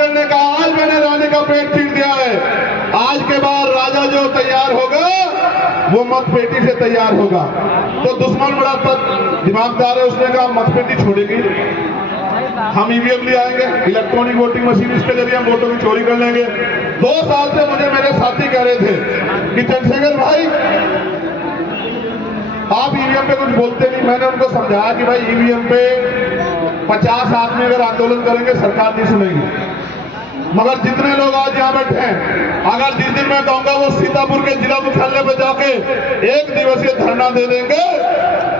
करने का, आज मैंने रानी का पेट चीर दिया है। आज के बाद राजा जो तैयार होगा वो मतपेटी से तैयार होगा। तो दुश्मन बड़ा दिमागदार है, उसने कहा मतपेटी छोड़ेगी, हम ईवीएम ले आएंगे, इलेक्ट्रॉनिक वोटिंग मशीन, इसके जरिए हम वोटों की चोरी कर लेंगे। 2 साल से मुझे मेरे साथी कह रहे थे कि चंद्रशेखर भाई आप ईवीएम पे कुछ बोलते नहीं। मैंने उनको समझाया कि भाई ईवीएम पे 50 आदमी अगर आंदोलन करेंगे सरकार नहीं सुनेगी, मगर जितने लोग आज यहाँ बैठे हैं, अगर जिस दिन मैं कहूंगा वो सीतापुर के जिला मुख्यालय पे जाके 1 दिवसीय धरना दे देंगे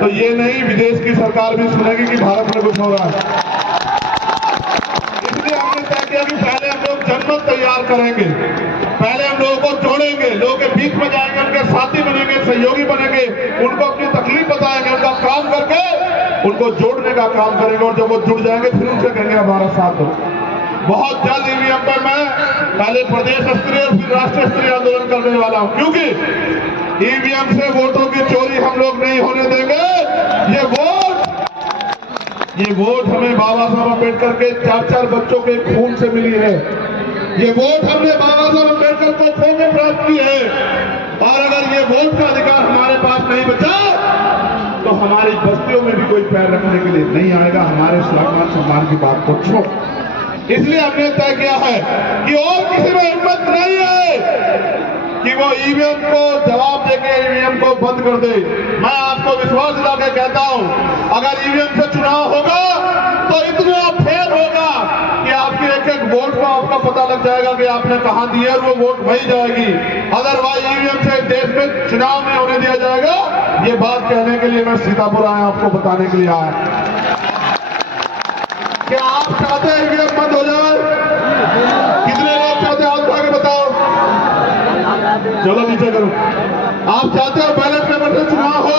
तो ये नहीं, विदेश की सरकार भी सुनेगी कि भारत में कुछ हो रहा है। इसलिए हमने तय किया कि पहले हम लोग जनमत तैयार करेंगे, पहले हम लोगों को जोड़ेंगे, लोगों के बीच में जाएंगे, उनके साथी बनेंगे, सहयोगी बनेंगे, उनको अपनी तकलीफ बताएंगे, उनका काम करके उनको जोड़ने का काम करेंगे। और जब वो जुड़ जाएंगे फिर उनसे कहेंगे हमारा साथ दो। बहुत जल्द ईवीएम पर मैं पहले प्रदेश स्तरीय फिर राष्ट्रीय स्तरीय आंदोलन करने वाला हूं, क्योंकि ईवीएम से वोटों की चोरी हम लोग नहीं होने देंगे। ये वोट हमें बाबा साहब अम्बेडकर के 4 बच्चों के खून से मिली है। ये वोट हमने बाबा साहब अम्बेडकर को खो में प्राप्त की है। और अगर ये वोट का अधिकार हमारे पास नहीं बचा तो हमारी बस्तियों में भी कोई पैर रखने के लिए नहीं आएगा। हमारे स्वाभिमान सम्मान की बात को छोड़, इसलिए हमने तय किया है कि और किसी में हिम्मत नहीं है कि वो ईवीएम को जवाब देके ईवीएम को बंद कर दे। मैं आपको विश्वास दिला के कहता हूं, अगर ईवीएम से चुनाव होगा तो इतना फेल होगा कि आपके एक वोट को आपका पता लग जाएगा कि आपने कहां दी है और वो वोट वही जाएगी। अदरवाइज ईवीएम से देश में चुनाव नहीं होने दिया जाएगा। ये बात कहने के लिए मैं सीतापुर आया, आपको बताने के लिए आया। क्या आप चाहते हैं ईवीएम बंद हो जाए? कितने लोग चाहते हैं? हाथ उठा के बताओ। चलो नीचे करो। आप चाहते हो बैलेट पेपर से चुनाव हो?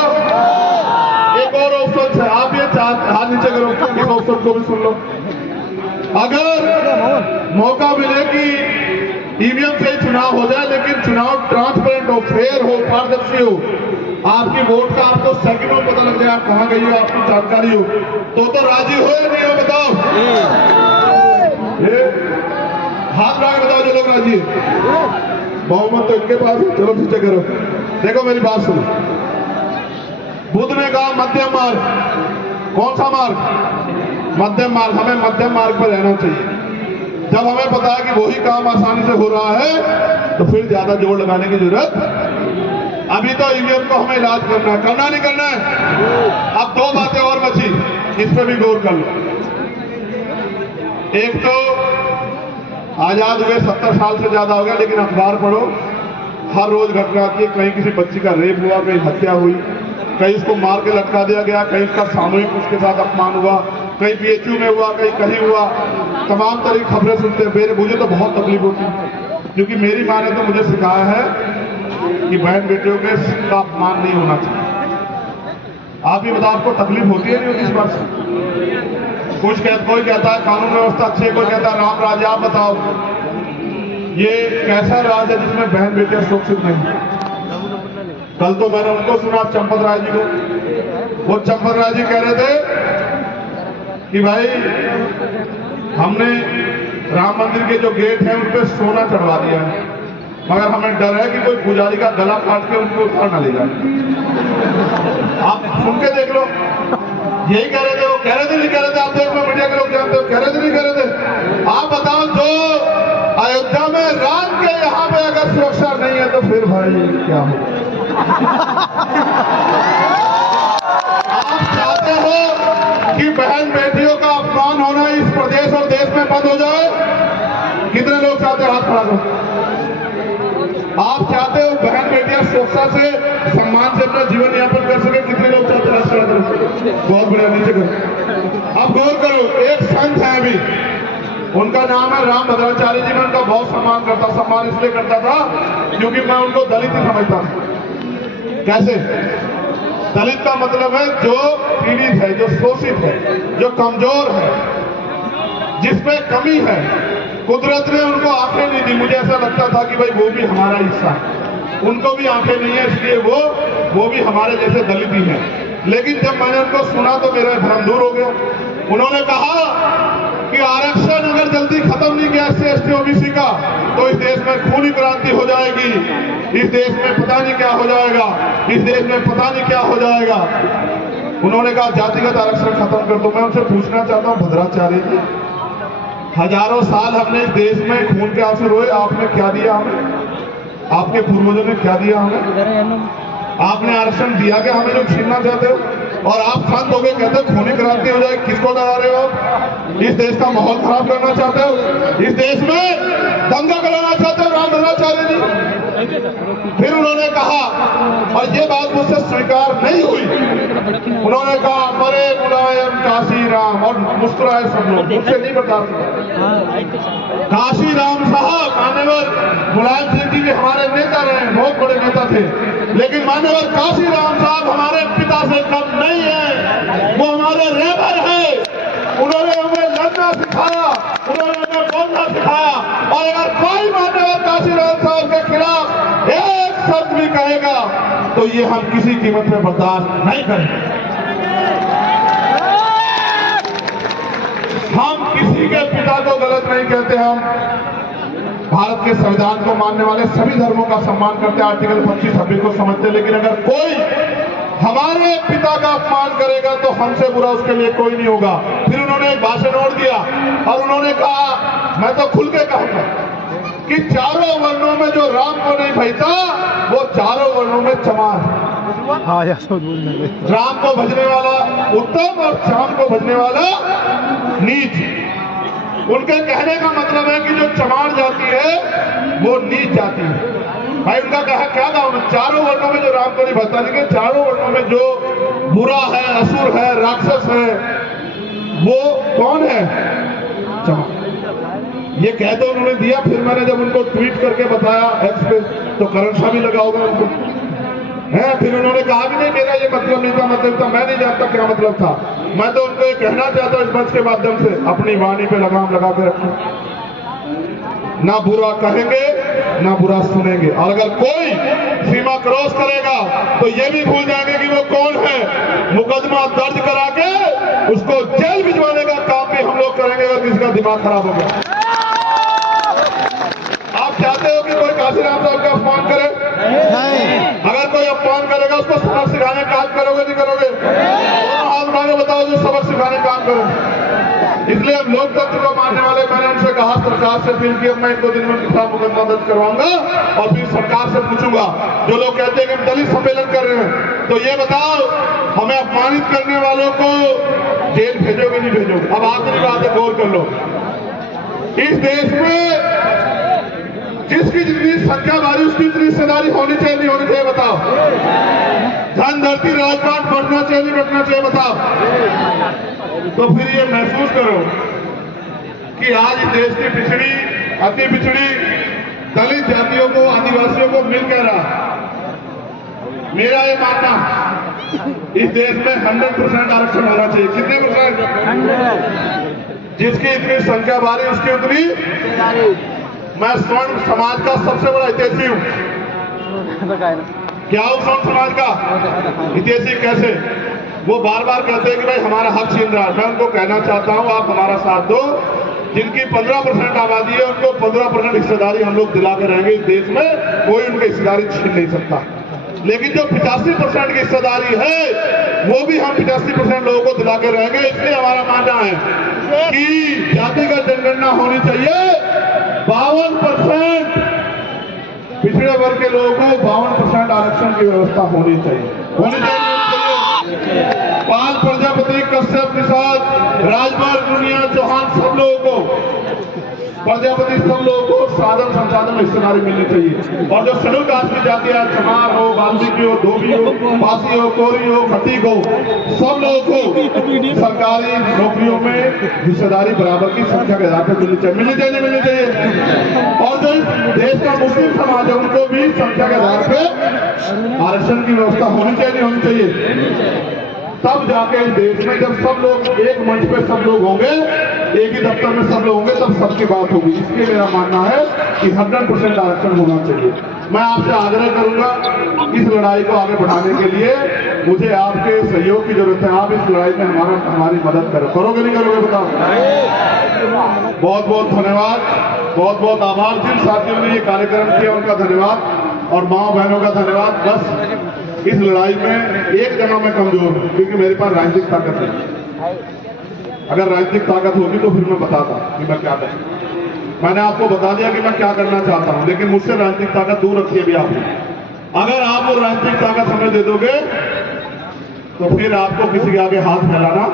एक और ऑप्शन है, आप ये हाथ नीचे करो, इस ऑप्शन को भी सुन लो। अगर मौका मिले कि ईवीएम से ही चुनाव हो जाए, लेकिन चुनाव ट्रांसपेरेंट हो, फेयर हो, पारदर्शी हो, आपकी वोट का आपको सेकंड में पता लग जाए आप कहां गई हो, आपकी जानकारी हो, तो राजी हो या नहीं हो? बताओ, हाथ लगा के बताओ जो लोग राजी है। बहुमत तो इनके पास है। चलो नीचे करो। देखो मेरी बात सुनो, बुद्ध ने कहा मध्यम मार्ग। कौन सा मार्ग? मध्यम मार्ग। हमें मध्यम मार्ग पर रहना चाहिए। जब हमें पता है कि वही काम आसानी से हो रहा है तो फिर ज्यादा जोर लगाने की जरूरत। अभी तो ईवीएम को हमें इलाज करना है, करना नहीं करना है। अब 2 बातें और बची, इस पर भी गौर कर लो। एक तो आजाद हुए 70 साल से ज्यादा हो गया, लेकिन अखबार पढ़ो, हर रोज घटना आती है। कहीं किसी बच्ची का रेप हुआ, कहीं हत्या हुई, कहीं उसको मार के लटका दिया गया, कहीं उसका सामूहिक उसके साथ अपमान हुआ, कहीं PHU में हुआ, कहीं हुआ। तमाम तरह की खबरें सुनते हैं। मुझे तो बहुत तकलीफ होती है, क्योंकि मेरी माँ ने तो मुझे सिखाया है कि बहन बेटियों के का अपमान नहीं होना चाहिए। आप ये बताओ, आपको तकलीफ होती है नहीं होती इस बात से? कोई कहता है कानून व्यवस्था अच्छी है, कोई कहता है राम राज्य। आप बताओ ये कैसा राज है जिसमें बहन बेटियां सुरक्षित नहीं? कल तो मैंने उनको सुना, चंपत राय जी को। वो चंपत राय जी कह रहे थे कि भाई हमने राम मंदिर के जो गेट हैं उन पर सोना चढ़वा दिया है, मगर हमें डर है कि कोई पुजारी का गला काट के उनको उतार ना ले जाए। आप सुन के देख लो, यही कह रहे थे। वो कह रहे थे नहीं कह रहे थे? आप देख लो, मीडिया के लोग जानते हो, कह रहे थे नहीं कह रहे थे? आप बताओ, जो अयोध्या में राम के यहाँ पे अगर सुरक्षा नहीं है तो फिर भाई क्या हो? आप चाहते हो कि बहन बेटियों का अपमान होना इस प्रदेश और देश में बंद हो जाए? कितने लोग चाहते हैं? हाथ खड़ा करो। आप चाहते हो बहन बेटियां सुरक्षा से, सम्मान से अपना जीवन यापन कर सके? कितने लोग चाहते हैं? हाथ खड़ा करो। बहुत बढ़िया, नीचे करो। अब गौर करो, एक संत है अभी, उनका नाम है राम भद्राचार्य जी। मैं उनका बहुत सम्मान इसलिए करता था क्योंकि मैं उनको दलित ही समझता था। कैसे? दलित का मतलब है जो पीड़ित है, जो शोषित है, जो कमजोर है, जिसमें कमी है। कुदरत ने उनको आंखें नहीं दी। मुझे ऐसा लगता था कि भाई वो भी हमारा हिस्सा है, उनको भी आंखें नहीं है, इसलिए वो भी हमारे जैसे दलित ही हैं। लेकिन जब मैंने उनको सुना तो मेरा भ्रम दूर हो गया। उन्होंने कहा कि आरक्षण अगर जल्दी खत्म नहीं किया ओबीसी का, तो इस देश में खूनी क्रांति हो जाएगी, इस देश में पता नहीं क्या हो जाएगा, इस देश में पता नहीं क्या हो जाएगा। उन्होंने कहा जातिगत आरक्षण खत्म कर दो। मैं उनसे पूछना चाहता हूं, भद्राचार्य जी, हजारों साल हमने इस देश में खून के आंसू रोए, आपने क्या दिया हमें? आपके पूर्वजों ने क्या दिया हमें? आपने आरक्षण दिया क्या हमें जो छीनना चाहते हो? और आप शांत हो गए कहते हो खूनी क्रांति हो जाए। किसको डरा रहे हो आप? इस देश का माहौल खराब करना चाहते हो, इस देश में दंगा कराना चाहते हो राम भद्राचार्य जी। फिर उन्होंने कहा, और ये बात मुझसे स्वीकार नहीं हुई, उन्होंने कहा बड़े मुलायम काशी राम, और मुस्कुराए सब लोग, मुझसे नहीं बता सकते। काशी राम साहब मान्यवर मुलायम सिंह जी भी हमारे नेता रहे, बहुत बड़े नेता थे, लेकिन मान्यवर काशी राम साहब हमारे पिता से कम नहीं है, वो हमारे रेबर है। उन्होंने हमें लड़ना सिखाया, उन्होंने हमें बोलना सिखाया, और अगर कोई मान्यवर काशी राम साहब के खिलाफ एक शब्द भी कहेगा तो ये हम किसी कीमत में बर्दाश्त नहीं करेंगे। हम किसी के पिता को गलत नहीं कहते, हम भारत के संविधान को मानने वाले सभी धर्मों का सम्मान करते हैं, आर्टिकल 25-26 को समझते हैं, लेकिन अगर कोई हमारे पिता का अपमान करेगा तो हमसे बुरा उसके लिए कोई नहीं होगा। फिर उन्होंने एक भाषण और दिया और उन्होंने कहा, मैं तो खुल के कहूंगा कि चारों वर्णों में जो राम को नहीं भजता वो चारों वर्णों में चमार है। राम को भजने वाला उत्तम और श्याम को भजने वाला नीच। उनके कहने का मतलब है कि जो चमार जाति है वो नीच जाति है। भाई उनका कहा क्या गाँव में चारों वर्णों में जो राम को नहीं भजता, लेकिन चारों वर्णों में जो बुरा है, असुर है, राक्षस है, वो कौन है? चमार। ये कह दो उन्होंने दिया। फिर मैंने जब उनको ट्वीट करके बताया एक्स पे, तो करण शाह भी लगा होगा उनको है। फिर उन्होंने कहा कि नहीं मेरा ये मतलब नहीं था, मतलब था, मैं नहीं जानता क्या मतलब था। मैं तो उनको ये कहना चाहता हूँ इस मंच के माध्यम से, अपनी वाणी पे लगाम लगा के रखें, ना बुरा कहेंगे ना बुरा सुनेंगे, और अगर कोई सीमा क्रॉस करेगा तो ये भी भूल जाएंगे कि वो कौन है। मुकदमा दर्ज करा के उसको जेल भिजवाने का काम भी हम लोग करेंगे अगर किसी का दिमाग खराब हो गया। आप चाहते हो कि कोई काशी राम साहब का अपमान करे? नहीं। अगर कोई अपमान करेगा उसको सबक सिखाने का काम करोगे नहीं करोगे? हाथ उठा के बताओ जो सबक सिखाने का काम करो। इसलिए हम लोकतंत्र को मानने वाले, मैंने उनसे कहा, सरकार से अपील की, अब मैं 1-2 दिन में उनके खिलाफ मुकदमा दर्ज करवाऊंगा और फिर सरकार से पूछूंगा। जो लोग कहते हैं कि हम दलित सम्मेलन कर रहे हैं, तो ये बताओ हमें अपमानित करने वालों को जेल भेजोगे नहीं भेजोगे? अब आखिरी बात है, गौर कर लो, इस देश में जिसकी जितनी संख्या बारी उसकी इतनी हिस्सेदारी होनी चाहिए नहीं होनी चाहिए? बताओ। धन धरती राजपाट बढ़ना चाहिए नहीं बढ़ना चाहिए? बताओ। तो फिर ये महसूस करो कि आज इस देश की पिछड़ी, अति पिछड़ी दलित जातियों को, आदिवासियों को मिल क्या रहा। मेरा ये मानना इस देश में 100% आरक्षण होना चाहिए। कितने %? जिसकी इतनी संख्या बारी उसकी उतनी। मैं स्वर्ण समाज का सबसे बड़ा हितैषी हूं। क्या हूं स्वर्ण समाज का हितैषी? कैसे? वो बार बार कहते हैं कि भाई हमारा हक छीन रहा है। मैं उनको कहना चाहता हूं आप हमारा साथ दो। जिनकी 15% आबादी है उनको 15% हिस्सेदारी हम लोग दिला के रहेंगे। इस देश में कोई उनकी हिस्सेदारी छीन नहीं सकता। लेकिन जो 85% की हिस्सेदारी है वो भी हम 85% लोगों को दिला के रहेंगे। इसलिए हमारा मानना है कि जातिगत जनगणना होनी चाहिए। 52% पिछड़े वर्ग के लोगों को 52% आरक्षण की व्यवस्था होनी चाहिए। पाल प्रजापति, कश्यप प्रसाद, राजभर, दुनिया, चौहान, सब लोगों को, प्रजापति सब लोगों को साधन संसाधन में हिस्सेदारी मिलनी चाहिए। और जो शेड्यूल कास्ट की जाति है, चमार हो, वाल्मीकि हो, धोबी हो, पासी हो, कोरी हो, खटीक हो, सब लोगों को सरकारी नौकरियों में हिस्सेदारी बराबर की संख्या के आधार पर मिलनी चाहिए। मिलनी चाहिए नहीं मिलनी चाहिए? और जो इस देश का मुस्लिम समाज है उनको भी संख्या के आधार पर आरक्षण की व्यवस्था होनी चाहिए नहीं होनी चाहिए? तब जाके इस देश में जब सब लोग एक मंच पे सब लोग होंगे एक ही दफ्तर में सब लोग होंगे तब सबकी बात होगी। इसलिए मेरा मानना है कि 100% आरक्षण होना चाहिए। मैं आपसे आग्रह करूंगा इस लड़ाई को आगे बढ़ाने के लिए मुझे आपके सहयोग की जरूरत है। आप इस लड़ाई में हमारी मदद करो। करोगे नहीं करोगे बताओ? बहुत बहुत धन्यवाद, बहुत बहुत आभार। जिन साथियों ने ये कार्यक्रम किया उनका धन्यवाद और माँ बहनों का धन्यवाद। बस इस लड़ाई में एक जना मैं कमजोर हूं क्योंकि मेरे पास राजनीतिक ताकत है। अगर राजनीतिक ताकत होगी तो फिर मैं बताता कि मैं क्या करूं। मैंने आपको बता दिया कि मैं क्या करना चाहता हूं, लेकिन मुझसे राजनीतिक ताकत दूर रखी है भी आपने। अगर आप वो राजनीतिक ताकत हमें दे दोगे तो फिर आपको किसी के आगे हाथ फैलाना,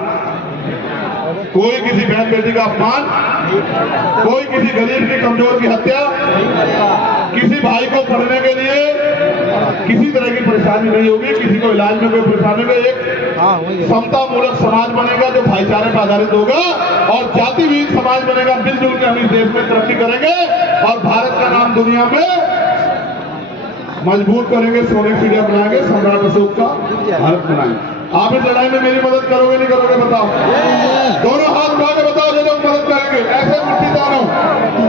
कोई किसी बहन बेटी का अपमान, कोई किसी गरीब की कमजोर की हत्या, किसी भाई को पढ़ने के लिए किसी तरह की परेशानी नहीं होगी, किसी को इलाज में कोई परेशानी में एक समता मूलक समाज बनेगा जो भाईचारे पर आधारित होगा और जाति विहीन समाज बनेगा। मिलजुल के हम इस देश में तरक्की करेंगे और भारत का नाम दुनिया में मजबूत करेंगे, सोने की चिड़िया बनाएंगे, सम्राट अशोक का भारत बनाएंगे। आप इस लड़ाई में मेरी मदद करोगे नहीं करोगे बताओ? दोनों हाथ उठा के बताओ जो लोग मदद करेंगे। ऐसे मुट्ठी तानो,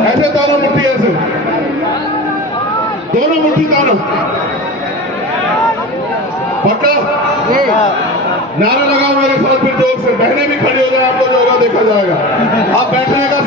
ऐसे तानो मुट्ठी, ऐसे दोनों मुट्ठी तानो। पक्का नारा लगाओ मेरे साथ फिर जोर से। बहनें भी खड़ी हो जाए, आपको जो होगा देखा जाएगा। आप बैठने का